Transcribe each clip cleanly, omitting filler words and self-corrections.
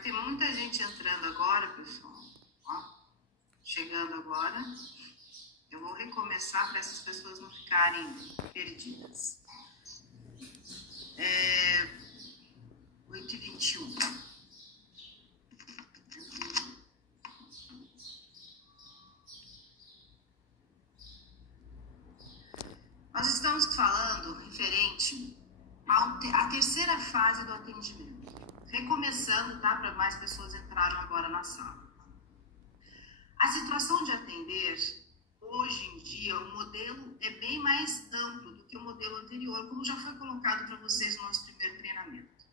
que tem muita gente entrando agora, pessoal. Ó, chegando agora. Eu vou recomeçar para essas pessoas não ficarem perdidas. 8h21. Nós estamos falando referente à terceira fase do atendimento. Recomeçando, tá? Para mais pessoas entraram agora na sala. A situação de atender, hoje em dia, o modelo é bem mais amplo do que o modelo anterior, como já foi colocado para vocês no nosso primeiro treinamento.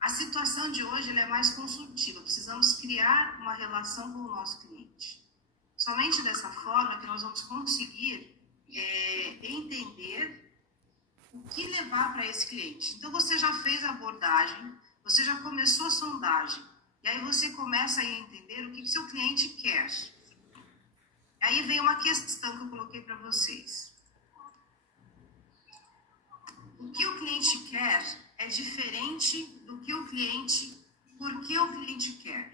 A situação de hoje ela é mais consultiva, precisamos criar uma relação com o nosso cliente. Somente dessa forma que nós vamos conseguir entender o que levar para esse cliente. Então, você já fez a abordagem, você já começou a sondagem, e aí você começa a entender o que seu cliente quer. Aí vem uma questão que eu coloquei para vocês. O que o cliente quer é diferente do que o cliente, por que o cliente quer.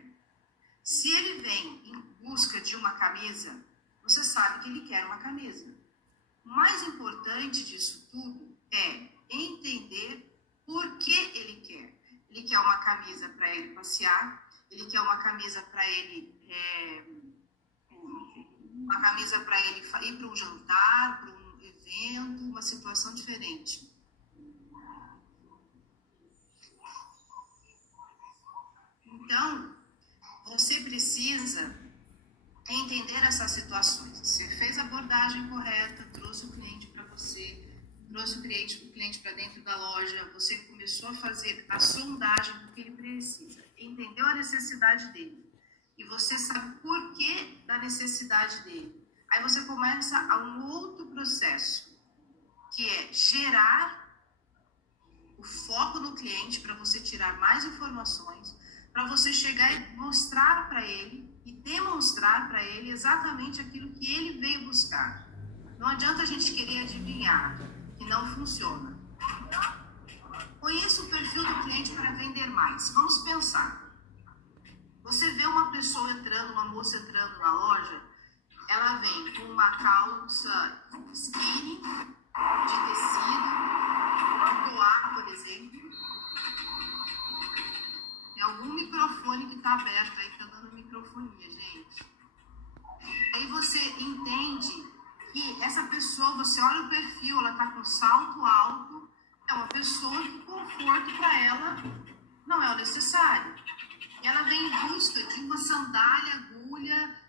Se ele vem em busca de uma camisa, você sabe que ele quer uma camisa. O mais importante disso tudo é entender por que ele quer. Ele quer uma camisa para ele passear, ele quer uma camisa para ele ir para um jantar, para um evento, uma situação diferente. Então, você precisa entender essas situações. Você fez a abordagem correta, trouxe o cliente para você, trouxe o cliente para dentro da loja, você começou a fazer a sondagem do que ele precisa, entendeu a necessidade dele e você sabe por que da necessidade dele. Aí você começa a um outro processo, que é gerar o foco no cliente para você tirar mais informações, para você chegar e mostrar para ele e demonstrar para ele exatamente aquilo que ele veio buscar. Não adianta a gente querer adivinhar, que não funciona. Conheça o perfil do cliente para vender mais. Vamos pensar. Você vê uma pessoa entrando, uma moça entrando na loja, ela vem com uma calça skinny, de tecido, um coar, por exemplo. Tem algum microfone que está aberto aí, está dando microfonia, gente. Aí você entende que essa pessoa, você olha o perfil, ela está com salto alto, é uma pessoa que conforto para ela não é o necessário. E ela vem em busca de uma sandália, agulha,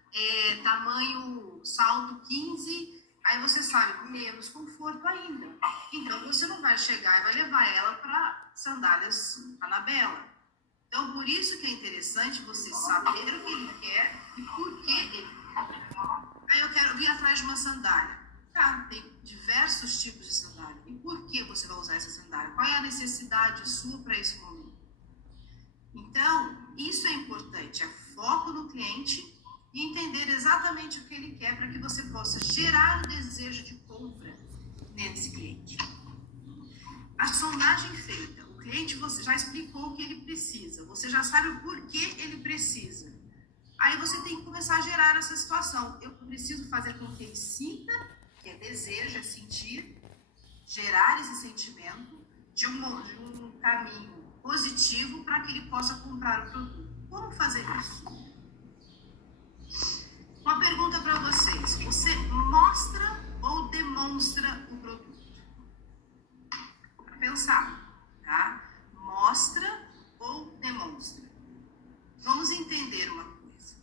tamanho salto 15, aí você sabe, menos conforto ainda. Então você não vai chegar e vai levar ela para sandálias Anabela. Então por isso que é interessante você saber o que ele quer e por que ele quer. Aí eu quero vir atrás de uma sandália. Tá, tem diversos tipos de sandália. E por que você vai usar essa sandália? Qual é a necessidade sua para esse momento? Então, isso é importante. É foco no cliente e entender exatamente o que ele quer para que você possa gerar o desejo de compra nesse cliente. A sondagem feita. O cliente, você já explicou o que ele precisa. Você já sabe o porquê ele precisa. Aí você tem que começar a gerar essa situação. Eu preciso fazer com que ele sinta, que é desejo, é sentir, gerar esse sentimento de um caminho positivo para que ele possa comprar o produto. Como fazer isso? Uma pergunta para vocês. Você mostra ou demonstra o produto? Para pensar, tá? Mostra ou demonstra? Vamos entender uma coisa.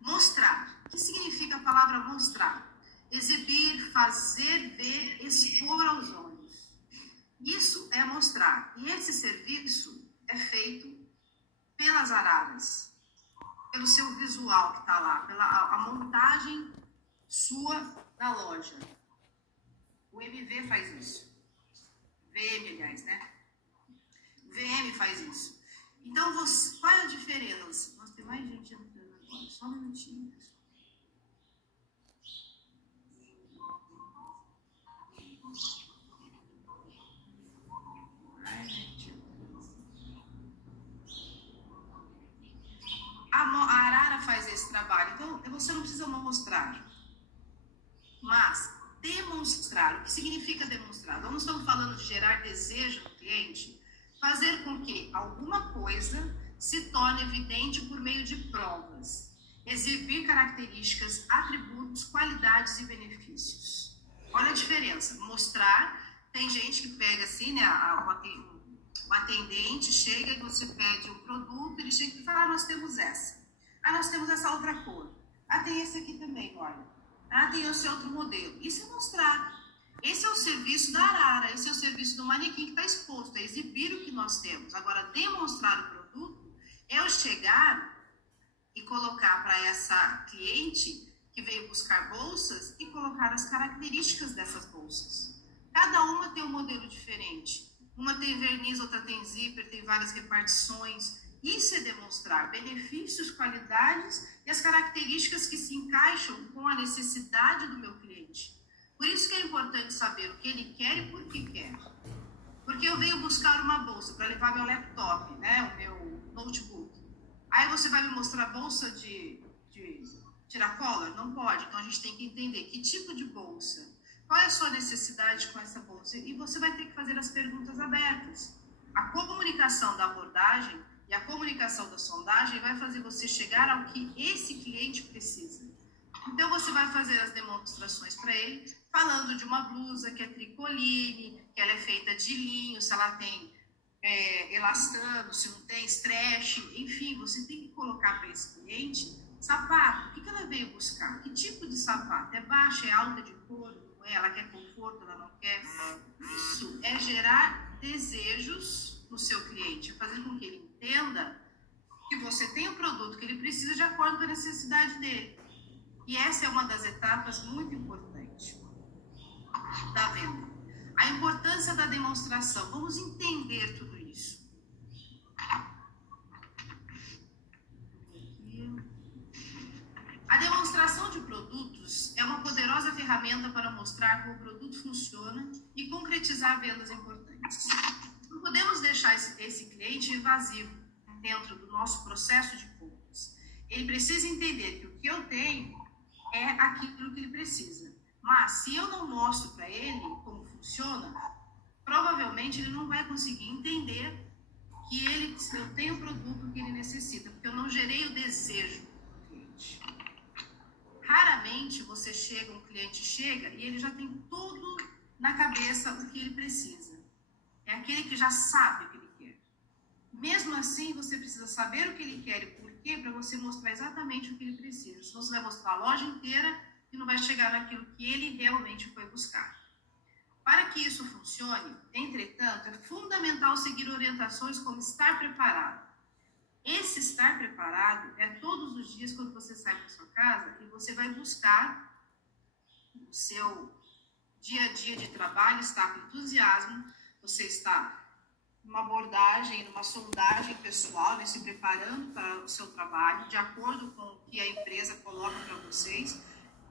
Mostrar. O que significa a palavra mostrar? Exibir, fazer, ver, expor aos olhos. Isso é mostrar. E esse serviço é feito pelas araras, pelo seu visual que está lá, pela a montagem sua da loja. O MV faz isso. VM, aliás, né? O VM faz isso. Então, qual é a diferença? Nossa, tem mais gente entrando agora. Só um minutinho, pessoal. Ai, gente. você não precisa mostrar, mas demonstrar. O que significa demonstrar? Vamos estamos falando de gerar desejo no cliente, fazer com que alguma coisa se torne evidente por meio de provas, exibir características, atributos, qualidades e benefícios. Olha a diferença. Mostrar, tem gente que pega assim, né, o atendente chega e você pede um produto, ele chega e fala, nós temos essa. Nós temos essa outra cor. Tem esse aqui também, olha. Tem esse outro modelo. Isso é mostrar. Esse é o serviço da Arara, esse é o serviço do manequim que está exposto, é exibir o que nós temos. Agora, demonstrar o produto é eu chegar e colocar para essa cliente que veio buscar bolsas e colocar as características dessas bolsas. Cada uma tem um modelo diferente. Uma tem verniz, outra tem zíper, tem várias repartições. Isso é demonstrar benefícios, qualidades e as características que se encaixam com a necessidade do meu cliente. Por isso que é importante saber o que ele quer e por que quer. Porque eu venho buscar uma bolsa para levar meu laptop, né, o meu notebook. Aí você vai me mostrar bolsa de tiracola? Não pode. Então a gente tem que entender que tipo de bolsa, qual é a sua necessidade com essa bolsa. E você vai ter que fazer as perguntas abertas. A comunicação da abordagem e a comunicação da sondagem vai fazer você chegar ao que esse cliente precisa. Então você vai fazer as demonstrações para ele, falando de uma blusa que é tricoline, que ela é feita de linho, se ela tem elastano, se não tem stretch, enfim, você tem que colocar para esse cliente sapato. O que ela veio buscar? Que tipo de sapato? É baixa, é alta de couro? Não é? Ela quer conforto, ela não quer? Isso é gerar desejos no seu cliente, fazer com que ele entenda que você tem o produto que ele precisa de acordo com a necessidade dele. E essa é uma das etapas muito importantes da venda. A importância da demonstração. Vamos entender tudo isso. A demonstração de produtos é uma poderosa ferramenta para mostrar como o produto funciona e concretizar vendas importantes. Não podemos deixar esse cliente evasivo dentro do nosso processo de compras. Ele precisa entender que o que eu tenho é aquilo que ele precisa. Mas se eu não mostro para ele como funciona, provavelmente ele não vai conseguir entender que eu tenho o produto que ele necessita, porque eu não gerei o desejo do cliente. Raramente um cliente chega e ele já tem tudo na cabeça o que ele precisa. É aquele que já sabe o que ele quer. Mesmo assim, você precisa saber o que ele quer e por quê, para você mostrar exatamente o que ele precisa. Senão você vai mostrar a loja inteira e não vai chegar naquilo que ele realmente foi buscar. Para que isso funcione, entretanto, é fundamental seguir orientações como estar preparado. Esse estar preparado é todos os dias quando você sai da sua casa e você vai buscar o seu dia a dia de trabalho, está com entusiasmo, você está numa abordagem, numa sondagem pessoal, né, se preparando para o seu trabalho, de acordo com o que a empresa coloca para vocês.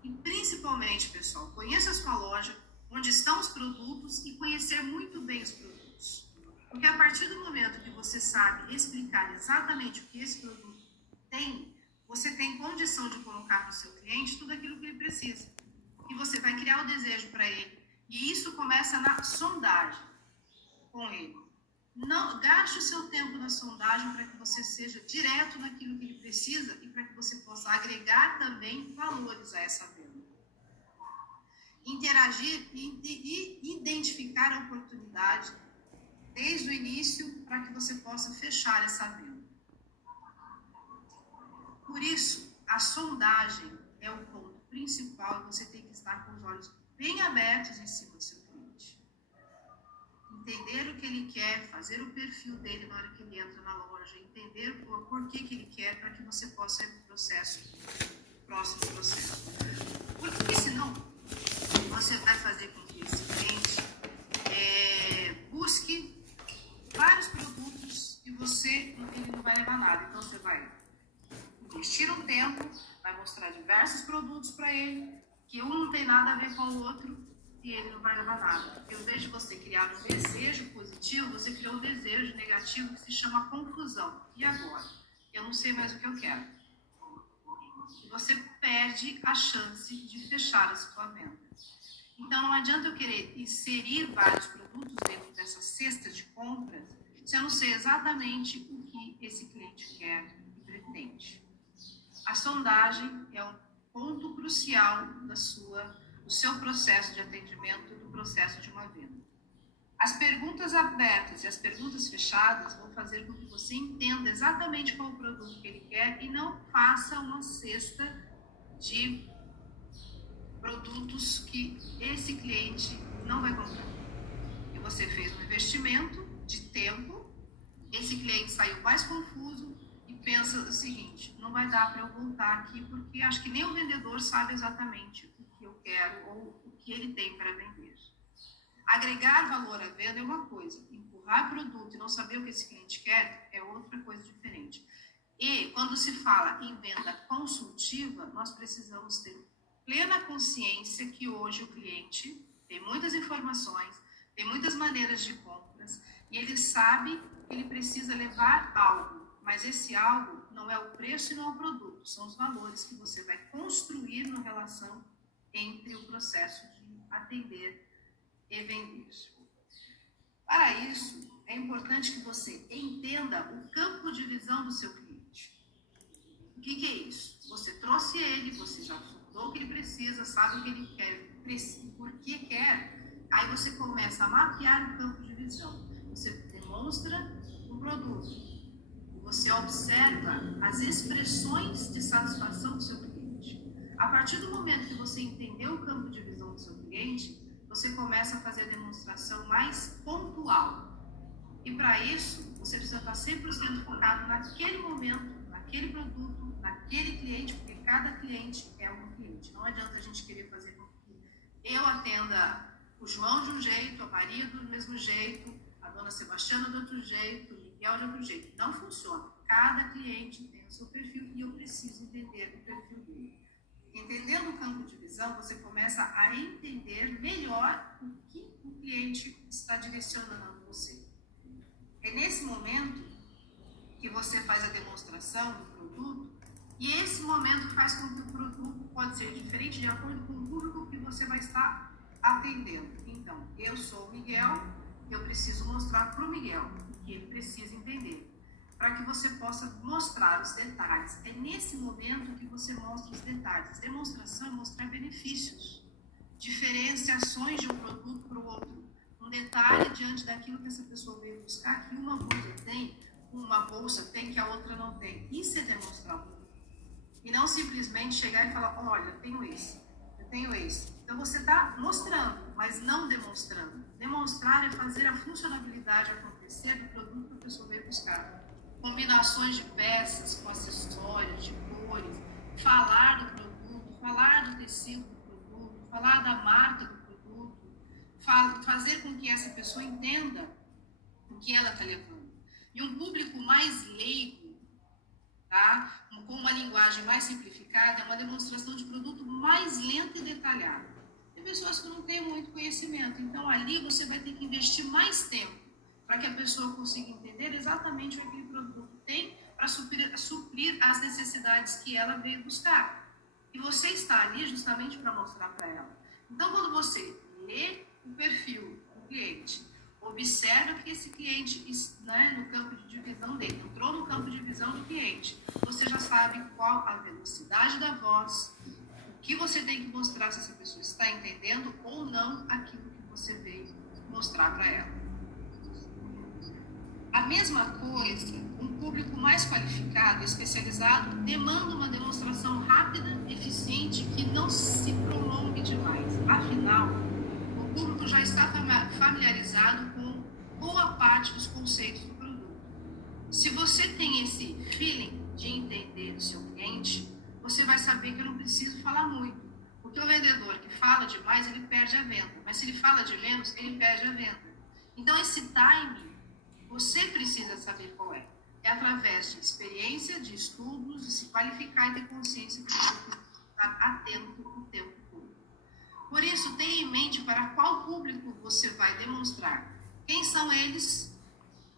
E principalmente, pessoal, conheça a sua loja, onde estão os produtos e conhecer muito bem os produtos. Porque a partir do momento que você sabe explicar exatamente o que esse produto tem, você tem condição de colocar para o seu cliente tudo aquilo que ele precisa. E você vai criar o desejo para ele. E isso começa na sondagem com ele. Não gaste o seu tempo na sondagem para que você seja direto naquilo que ele precisa e para que você possa agregar também valores a essa venda. Interagir e identificar a oportunidade desde o início para que você possa fechar essa venda. Por isso, a sondagem é o ponto principal e você tem que estar com os olhos bem abertos em cima do seu cliente. Entender o que ele quer, fazer o perfil dele na hora que ele entra na loja, entender o porquê que ele quer para que você possa ir para o próximo processo. Porque senão, você vai fazer com que esse cliente busque vários produtos e ele não vai levar nada. Então, você vai investir um tempo, vai mostrar diversos produtos para ele, que um não tem nada a ver com o outro, e ele não vai levar nada. Porque, ao invés de você criar um desejo positivo, você criou um desejo negativo que se chama confusão. E agora? Eu não sei mais o que eu quero. e você perde a chance de fechar a sua venda. Então, não adianta eu querer inserir vários produtos dentro dessa cesta de compras se eu não sei exatamente o que esse cliente quer e pretende. A sondagem é um ponto crucial do seu processo de atendimento, do processo de uma venda. As perguntas abertas e as perguntas fechadas vão fazer com que você entenda exatamente qual o produto que ele quer e não faça uma cesta de produtos que esse cliente não vai comprar. E você fez um investimento de tempo, esse cliente saiu mais confuso e pensa o seguinte: não vai dar para eu voltar aqui porque acho que nem o vendedor sabe exatamente o que eu quero ou o que ele tem para vender. Agregar valor à venda é uma coisa, empurrar produto e não saber o que esse cliente quer é outra coisa diferente. E quando se fala em venda consultiva, nós precisamos ter plena consciência que hoje o cliente tem muitas informações, tem muitas maneiras de compras e ele sabe que ele precisa levar algo, mas esse algo não é o preço e não é o produto, são os valores que você vai construir na relação entre o processo de atender e vender. Para isso, é importante que você entenda o campo de visão do seu cliente. O que é isso? Você trouxe ele, você já o que ele precisa, sabe o que ele quer, por que quer, aí você começa a mapear o campo de visão. Você demonstra o produto, você observa as expressões de satisfação do seu cliente. A partir do momento que você entendeu o campo de visão do seu cliente, você começa a fazer a demonstração mais pontual. E para isso, você precisa estar 100% focado naquele momento, naquele produto, naquele cliente, porque cada cliente é um cliente. Não adianta a gente querer fazer com que eu atenda o João de um jeito, a Maria do mesmo jeito, a dona Sebastiana do outro jeito, o Miguel de outro jeito. Não funciona. Cada cliente tem o seu perfil e eu preciso entender o perfil dele. Entendendo o campo de visão, você começa a entender melhor o que o cliente está direcionando você. É nesse momento que você faz a demonstração do produto e esse momento faz com que o produto pode ser diferente de acordo com o público que você vai estar atendendo. Então, eu sou o Miguel, eu preciso mostrar para o Miguel o que ele precisa entender, para que você possa mostrar os detalhes. É nesse momento que você mostra os detalhes. Demonstração é mostrar benefícios, diferenciações de um produto para o outro, um detalhe diante daquilo que essa pessoa veio buscar, que uma blusa tem, uma bolsa tem, que a outra não tem. Isso é demonstrar um produto. E não simplesmente chegar e falar, olha, eu tenho esse. Então você está mostrando, mas não demonstrando. Demonstrar é fazer a funcionalidade acontecer do produto que a pessoa veio buscar. Combinações de peças com acessórios, de cores, falar do produto, falar do tecido do produto, falar da marca do produto, fazer com que essa pessoa entenda o que ela está levando. E um público mais leigo, tá? Com uma linguagem mais simplificada, é uma demonstração de produto mais lenta e detalhada. Tem pessoas que não têm muito conhecimento, então ali você vai ter que investir mais tempo para que a pessoa consiga entender exatamente o que aquele produto tem para suprir as necessidades que ela veio buscar. E você está ali justamente para mostrar para ela. Então, quando você lê o perfil do cliente, observa que esse cliente, né, no campo de divisão dele, entrou no campo de visão do cliente, você já sabe qual a velocidade da voz, o que você tem que mostrar se essa pessoa está entendendo ou não aquilo que você veio mostrar para ela. A mesma coisa, um público mais qualificado, especializado, demanda uma demonstração rápida, eficiente, que não se prolongue demais. Afinal, o público já está familiarizado com boa parte dos conceitos do produto. Se você tem esse feeling de entender o seu cliente, você vai saber que eu não preciso falar muito. Porque o vendedor que fala demais, ele perde a venda. Mas se ele fala de menos, ele perde a venda. Então, esse timing, você precisa saber qual é. É através de experiência, de estudos, de se qualificar e ter consciência que você está atento o tempo todo. Por isso, tenha em mente para qual público você vai demonstrar. Quem são eles?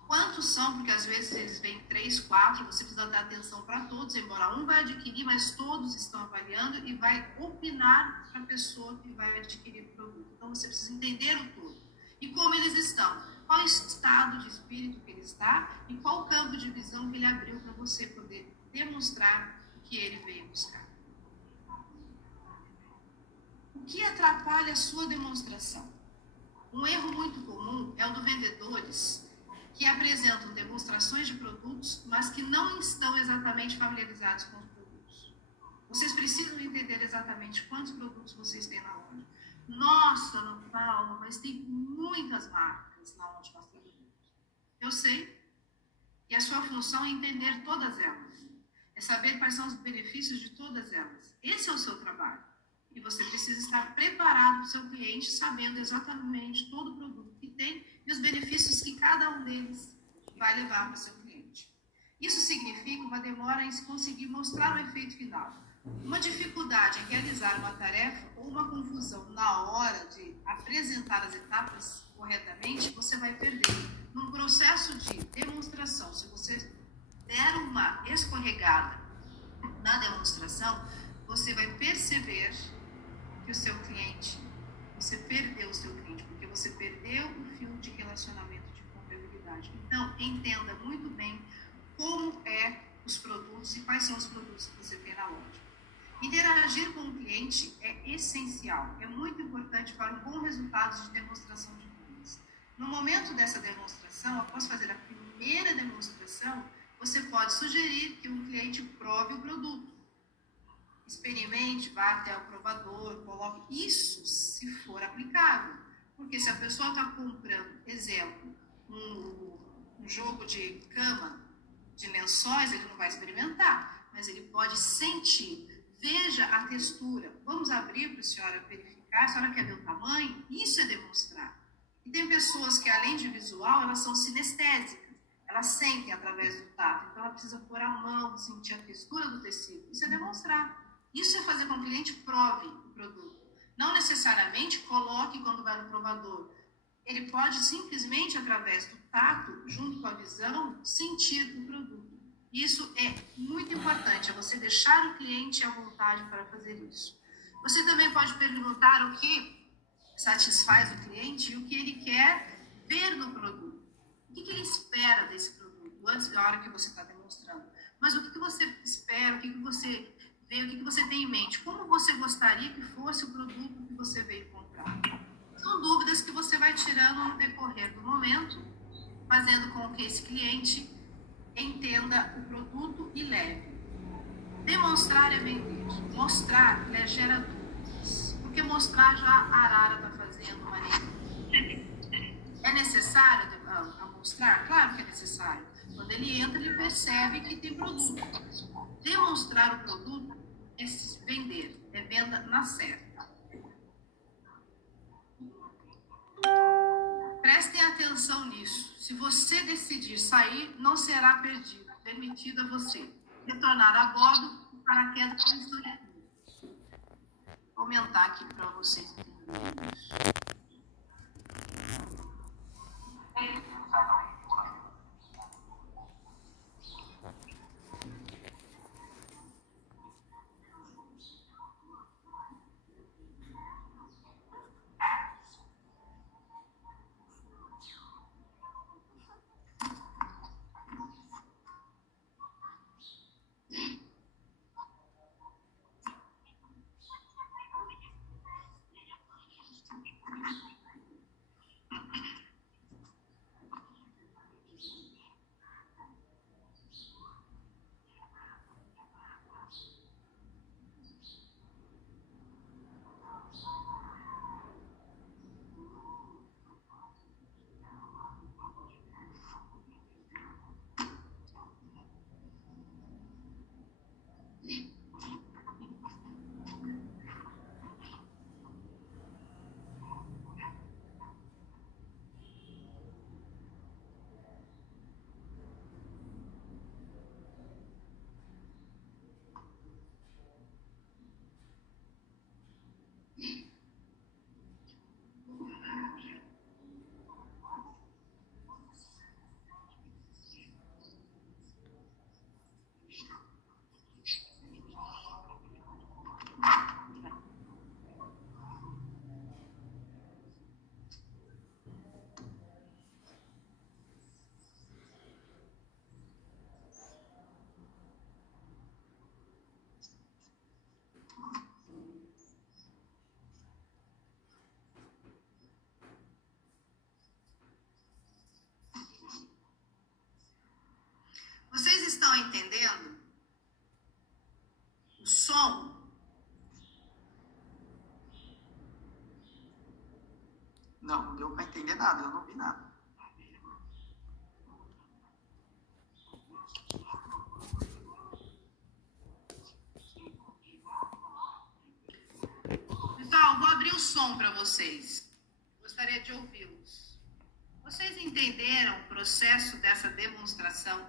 Quantos noção, porque às vezes eles vêm 3, 4, você precisa dar atenção para todos, embora um vai adquirir, mas todos estão avaliando e vai opinar para a pessoa que vai adquirir o produto. Então, você precisa entender o todo. E como eles estão, qual estado de espírito que ele está e qual campo de visão que ele abriu para você poder demonstrar o que ele veio buscar. O que atrapalha a sua demonstração? Um erro muito comum é o do vendedores que apresentam demonstrações de produtos, mas que não estão exatamente familiarizados com os produtos. Vocês precisam entender exatamente quantos produtos vocês têm na loja. Nossa, Ana Paula, mas tem muitas marcas na onde nós trabalhamos. Eu sei. E a sua função é entender todas elas. É saber quais são os benefícios de todas elas. Esse é o seu trabalho. E você precisa estar preparado para o seu cliente, sabendo exatamente todo o produto que tem e os benefícios que cada um deles vai levar para o seu cliente. Isso significa uma demora em se conseguir mostrar o efeito final. Uma dificuldade em realizar uma tarefa ou uma confusão na hora de apresentar as etapas corretamente, você vai perder. Num processo de demonstração, se você der uma escorregada na demonstração, você vai perceber que o seu cliente, você perdeu o seu cliente, porque você perdeu o fio de relacionamento de confiabilidade. Então, entenda muito bem como é os produtos e quais são os produtos que você tem na loja. Interagir com o cliente é essencial, é muito importante para um bom resultado de demonstração de vendas. No momento dessa demonstração, após fazer a primeira demonstração, você pode sugerir que o cliente prove o produto. Experimente, vá até o provador, coloque isso se for aplicável. Porque se a pessoa está comprando, exemplo, um jogo de cama, de lençóis, ele não vai experimentar, mas ele pode sentir. Veja a textura. Vamos abrir para a senhora verificar. A senhora quer ver o tamanho? Isso é demonstrar. E tem pessoas que, além de visual, elas são sinestésicas. Elas sentem através do tato. Então, ela precisa pôr a mão, sentir a textura do tecido. Isso é demonstrar. Isso é fazer com que o cliente prove o produto. Não necessariamente coloque quando vai no provador. Ele pode simplesmente, através do tato, junto com a visão, sentir o produto. Isso é muito importante, é você deixar o cliente à vontade para fazer isso. Você também pode perguntar o que satisfaz o cliente e o que ele quer ver no produto. O que ele espera desse produto, antes da hora que você está demonstrando. Mas o que você espera, o que você vê, o que você tem em mente, como você gostaria que fosse o produto que você veio comprar. São dúvidas que você vai tirando no decorrer do momento, fazendo com que esse cliente entenda o produto e leve. Demonstrar é vender. Mostrar gera dúvidas. Porque mostrar já a Arara está fazendo uma É necessário mostrar? Claro que é necessário. Quando ele entra, ele percebe que tem produto. Demonstrar o produto é vender, é venda na certa. Prestem atenção nisso. Se você decidir sair, não será perdido, permitido a você retornar a bordo do paraquedas com história. Vou aumentar aqui para vocês entenderem isso. Não deu para entender nada, eu não vi nada. Pessoal, vou abrir o som para vocês. Gostaria de ouvi-los. Vocês entenderam o processo dessa demonstração?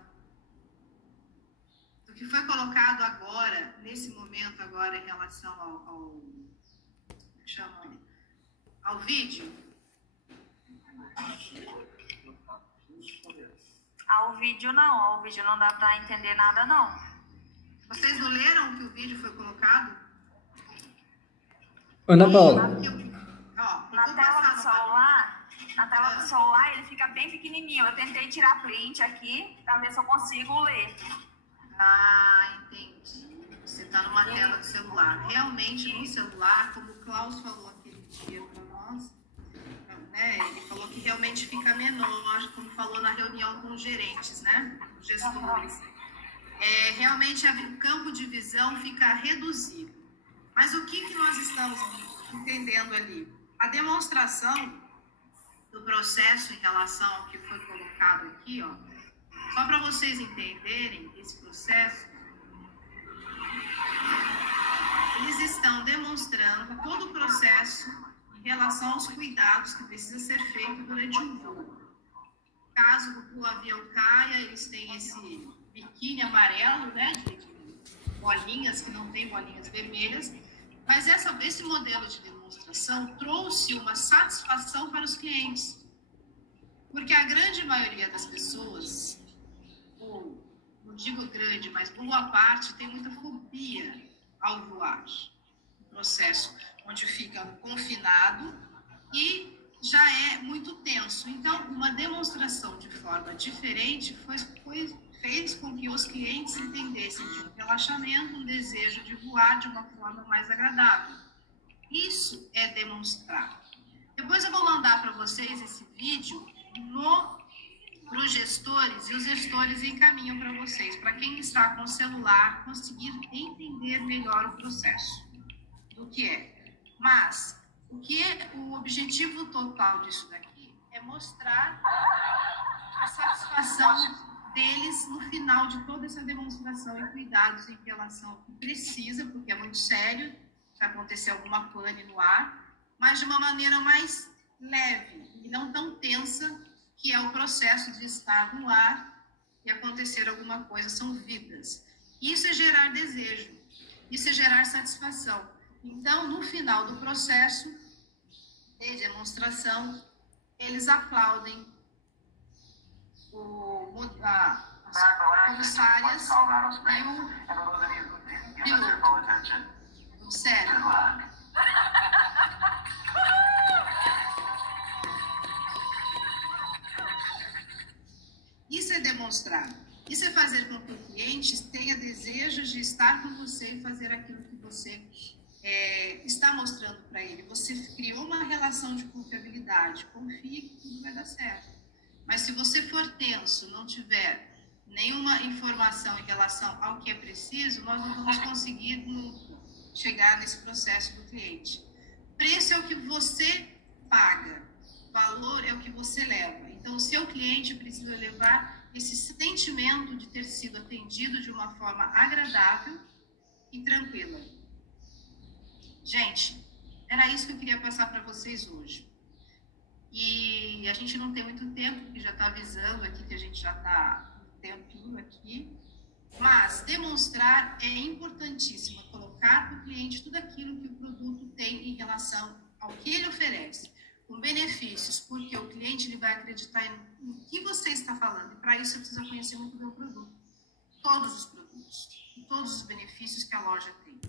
Do que foi colocado agora, nesse momento agora, em relação ao vídeo? Ao vídeo não dá para entender nada não. Vocês não leram que o vídeo foi colocado? Ana Paula. Na tela do celular ele fica bem pequenininho. Eu tentei tirar print aqui para ver se eu consigo ler. Ah, entendi. Você está numa tela do celular. Realmente, no celular, como o Klaus falou aquele dia para nós, né, ele falou que realmente fica menor, como falou na reunião com os gerentes, né, os gestores. Realmente o campo de visão fica reduzido. Mas o que nós estamos entendendo ali? A demonstração do processo em relação ao que foi colocado aqui, ó, só para vocês entenderem esse processo, eles estão demonstrando todo o processo em relação aos cuidados que precisa ser feito durante um voo. Caso o avião caia, eles têm esse biquíni amarelo, né, de bolinhas, que não tem bolinhas vermelhas, mas esse modelo de demonstração trouxe uma satisfação para os clientes, porque a grande maioria das pessoas, ou não digo grande, mas boa parte, tem muita fobia ao voar, um processo onde fica confinado e já é muito tenso. Então, uma demonstração de forma diferente fez com que os clientes entendessem de um relaxamento, um desejo de voar de uma forma mais agradável. Isso é demonstrar. Depois eu vou mandar para vocês esse vídeo para os gestores, e os gestores encaminham para vocês, para quem está com o celular, conseguir entender melhor o processo do que é. Mas o objetivo total disso daqui é mostrar a satisfação deles no final de toda essa demonstração e cuidados em relação ao que precisa, porque é muito sério se acontecer alguma pane no ar, mas de uma maneira mais leve e não tão tensa, que é o processo de estar no ar e acontecer alguma coisa, são vidas. Isso é gerar desejo, isso é gerar satisfação. Então, no final do processo de demonstração, eles aplaudem as comissárias e o piloto. Sério. Isso é demonstrar. Isso é fazer com que o cliente tenha desejo de estar com você e fazer aquilo que você está mostrando para ele. Você criou uma relação de confiabilidade. Confie que tudo vai dar certo. Mas se você for tenso, não tiver nenhuma informação em relação ao que é preciso, nós não vamos conseguir nunca chegar nesse processo do cliente. Preço é o que você paga, valor é o que você leva. Então, o seu cliente precisa levar esse sentimento de ter sido atendido de uma forma agradável e tranquila. Gente, era isso que eu queria passar para vocês hoje. E a gente não tem muito tempo, porque já está avisando aqui que a gente já está um tempinho aqui. Mas demonstrar é importantíssimo, colocar para o cliente tudo aquilo que o produto tem em relação ao que ele oferece, com benefícios, porque o cliente ele vai acreditar no que você está falando. E para isso você precisa conhecer muito bem o produto, todos os produtos, e todos os benefícios que a loja tem.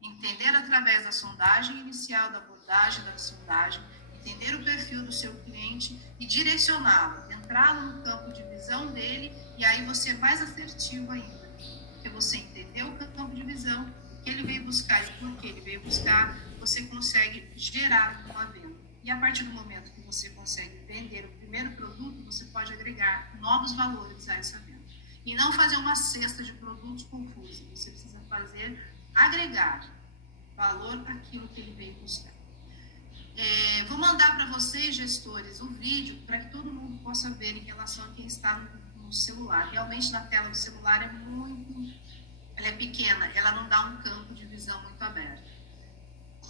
Entender através da sondagem inicial, da abordagem, da sondagem, entender o perfil do seu cliente e direcioná-lo, entrar no campo de visão dele, e aí você é mais assertivo ainda. Porque você entendeu o campo de visão, o que ele veio buscar e por que ele veio buscar, você consegue gerar uma venda. E a partir do momento que você consegue vender o primeiro produto, você pode agregar novos valores a essa venda. E não fazer uma cesta de produtos confusos. Você precisa agregar valor àquilo que ele veio buscar. Vou mandar para vocês, gestores, o vídeo para que todo mundo possa ver em relação a quem está no celular. Realmente, na tela do celular ela é pequena, ela não dá um campo de visão muito aberto.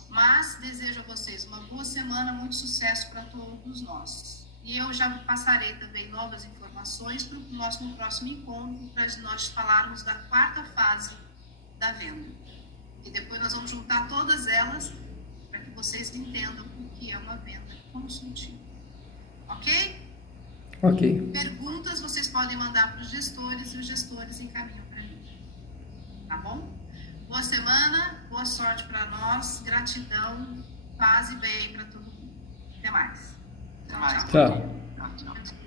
Mas desejo a vocês uma boa semana, muito sucesso para todos nós. E eu já passarei também novas informações para o nosso próximo encontro, para nós falarmos da 4ª fase da venda. E depois nós vamos juntar todas elas para que vocês entendam o que é uma venda consultiva. Ok? Ok. Perguntas vocês podem mandar para os gestores e os gestores encaminham para mim. Tá bom? Boa semana, boa sorte para nós, gratidão, paz e bem para todo mundo. Até mais. Até mais. Tchau. Tchau.